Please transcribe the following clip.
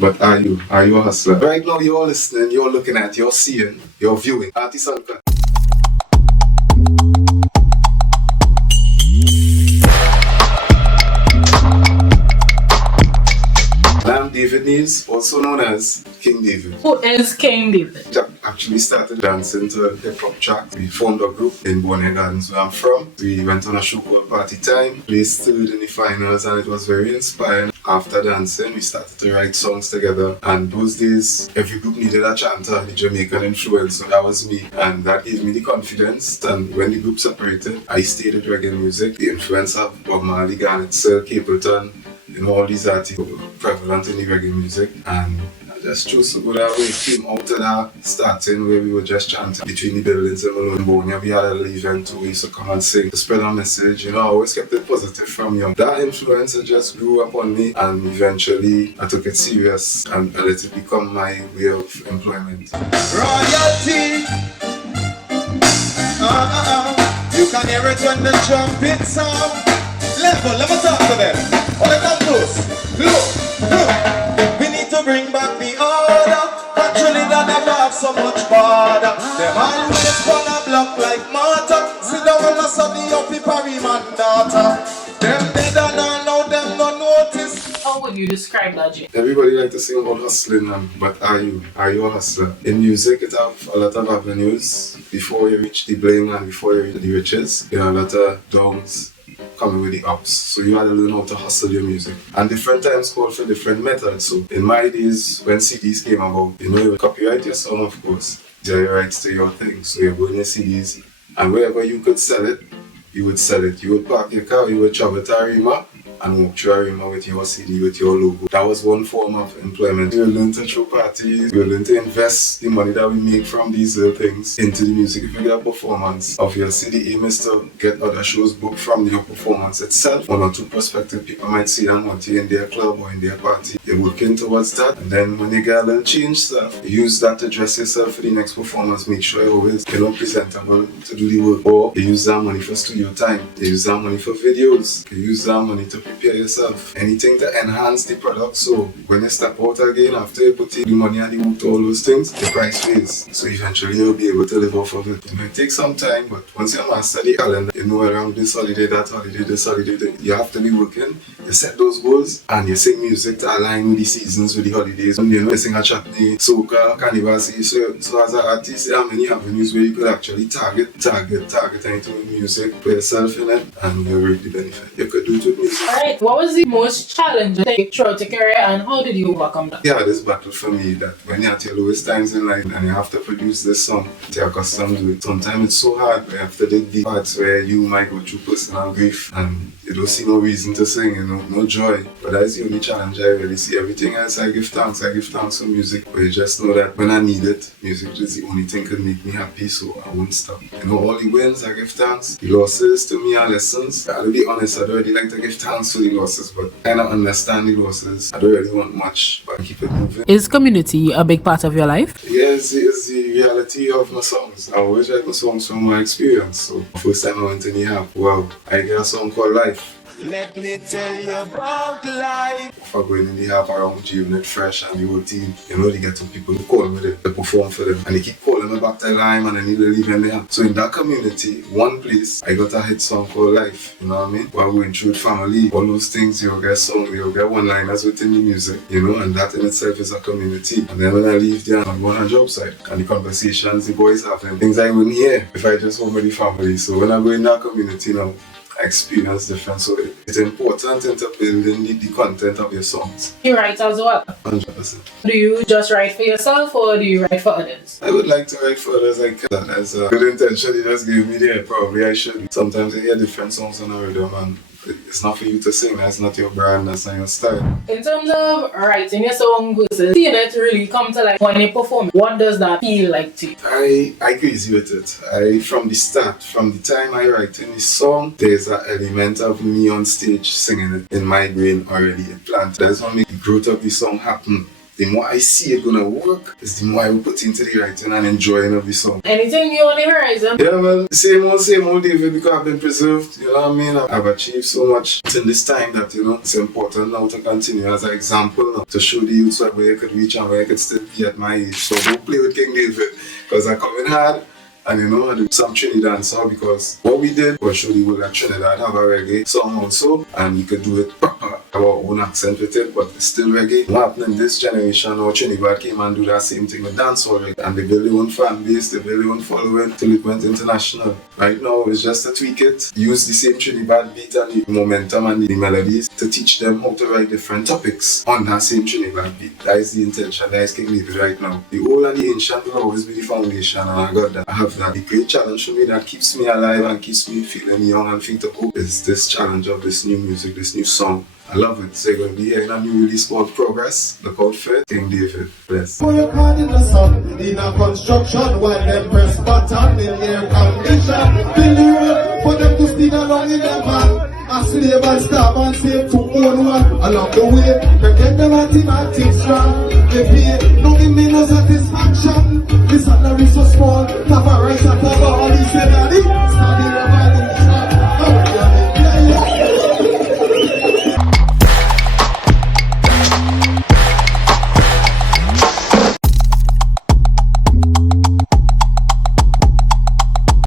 But are you? Are you a hustler? Right now you're listening, you're looking at, you're seeing, you're viewing. Artist Uncott. I'm David Nieves, also known as King David. Who is King David? Jack actually started dancing to hip-hop tracks. We formed a group in Bonnet Gardens where I'm from. We went on a show called Party Time, placed third in the finals, and it was very inspiring. After dancing, we started to write songs together, and those days, every group needed a chanter, the Jamaican influence, so that was me, and that gave me the confidence. And when the group separated, I stayed with reggae music. The influence of Bob Marley, Garnet Sir, Capleton, all these artists were prevalent in the reggae music, and I just chose to go that way. Came out of that starting where we were just chanting between the buildings in Malone Bonia. We had a little event too, we used to come and sing to spread a message. I always kept it positive from young. That influence just grew upon me, and eventually I took it serious and let it become my way of employment. Royalty. You can hear it when the trumpet sound. Level, let me talk to them. All the come close. Look. We need to bring back the order. Naturally, that never have so much border. Them always wanna block like Martha. See the one that's on the uppy Parry man daughter. Them dead and all now them no notice. How would you describe that, Jay? Everybody like to sing about hustling, but are you a hustler? In music, it have a lot of avenues. Before you reach the bling and before you reach the riches, there are a lot of downs coming with the ups. So you had to learn how to hustle your music. And different times call for different methods. So in my days, when CDs came about, you would copyright your song, of course. Your rights to your thing. So you go in your CDs, and wherever you could sell it, you would sell it. You would park your car, you would travel to Arima, and walk through Arima with your CD, with your logo. That was one form of employment. You learn to throw parties, you learn to invest the money that we make from these little things into the music. If you get a performance of your CD, aim is to get other shows booked from your performance itself. One or two prospective people might see and want you in their club or in their party. You're working towards that, and then when you get a little change stuff, you use that to dress yourself for the next performance. Make sure you're always presentable to do the work. Or you use that money for studio time. You use that money for videos. You use that money to prepare yourself. Anything to enhance the product, so when you step out again after you put in the money and the work to all those things, the price pays. So eventually you'll be able to live off of it. It might take some time, but once you master the calendar, you know around this holiday, that holiday, this holiday, you have to be working. You set those goals and you sing music to align with the seasons, with the holidays. You sing a chutney, soca, carnival. So as an artist, there are many avenues where you could actually target into music, put yourself in it, and you reap the benefit. You could do it with music. Alright, what was the most challenging thing throughout your career, and how did you overcome that? Yeah, this battle for me, that when you're at your lowest times in life and you have to produce this song you're accustomed to it, sometimes it's so hard, but you have to dig deep parts where you might go through personal grief and you don't see no reason to sing, no joy. But that's the only challenge I really see. Everything else I give thanks for music, but you just know that when I need it, music is the only thing that can make me happy, so I won't stop. All the wins I give thanks, the losses to me are lessons. I'll be honest, I don't really like to give thanks for the losses, but I kind of understand the losses. I don't really want much, but I keep it moving. Is community a big part of your life? Yes, it's the reality of my songs. I always write my songs from my experience. So first time I went in the app, wow, I get a song called Life. Let me tell you about life. If I go in the app around with Unit Fresh and the whole team, they get some people who call me to perform for them. And they keep calling me back to Lime and I need to leave in there. So in that community, one place, I got a hit song called Life. You know what I mean? While going through family, all those things, you'll get song, you'll get one-liners within the music, and that in itself is a community. And then when I leave there, I go on a job site and the conversations the boys have and things I wouldn't hear if I just home with the family. So when I go in that community now, experience different, so it's important into building the content of your songs. You write as well? 100%. Do you just write for yourself or do you write for others? I would like to write for others. I can. As a good intention, you just give me there. Probably I should. Sometimes I hear different songs on a rhythm and it's not for you to sing, that's not your brand, that's not your style. In terms of writing your song versus seeing it really come to life when you perform, what does that feel like to you? I crazy with it. From the start, from the time I write in the song, there's an element of me on stage singing it in my brain already planted. That's what makes the growth of the song happen the more I see it gonna work, is the more I will put into the writing and enjoying of the song. Anything new on the horizon? Yeah, well, same old David, because I've been preserved, you know what I mean? I've achieved so much in this time that, you know, it's important now to continue as an example now, to show the youth where you could reach and where you could still be at my age. So don't play with King David, because I come in hard. And you know, I do some Trinidad song because what we did was show the world that Trinidad have a reggae song also, and you could do it proper, our own accent with it, but it's still reggae. What happened in this generation, or Trinidad came and do that same thing with dancehall reggae, and they build their own fan base, they build their own following till it went international. Right now, it's just to tweak it, use the same Trinidad beat and the momentum and the melodies to teach them how to write different topics on that same Trinidad beat. That is the intention, that is King Nieves right now. The old and the ancient will always be the foundation, and I got that. I have that. The great challenge for me that keeps me alive and keeps me feeling young and feel to hope is this challenge of this new music, this new song. I love it. So you're going to be hearing a new release called Progress. Look out for it. King David. Bless. For your card in the sun, in a construction, while them press button in air condition. Believe for them to stick along in the van. A slave and starve and save to own one. Along the way, they get the mathematics strong. They pay, no give me no satisfaction. The salary so small, have a right at all. He said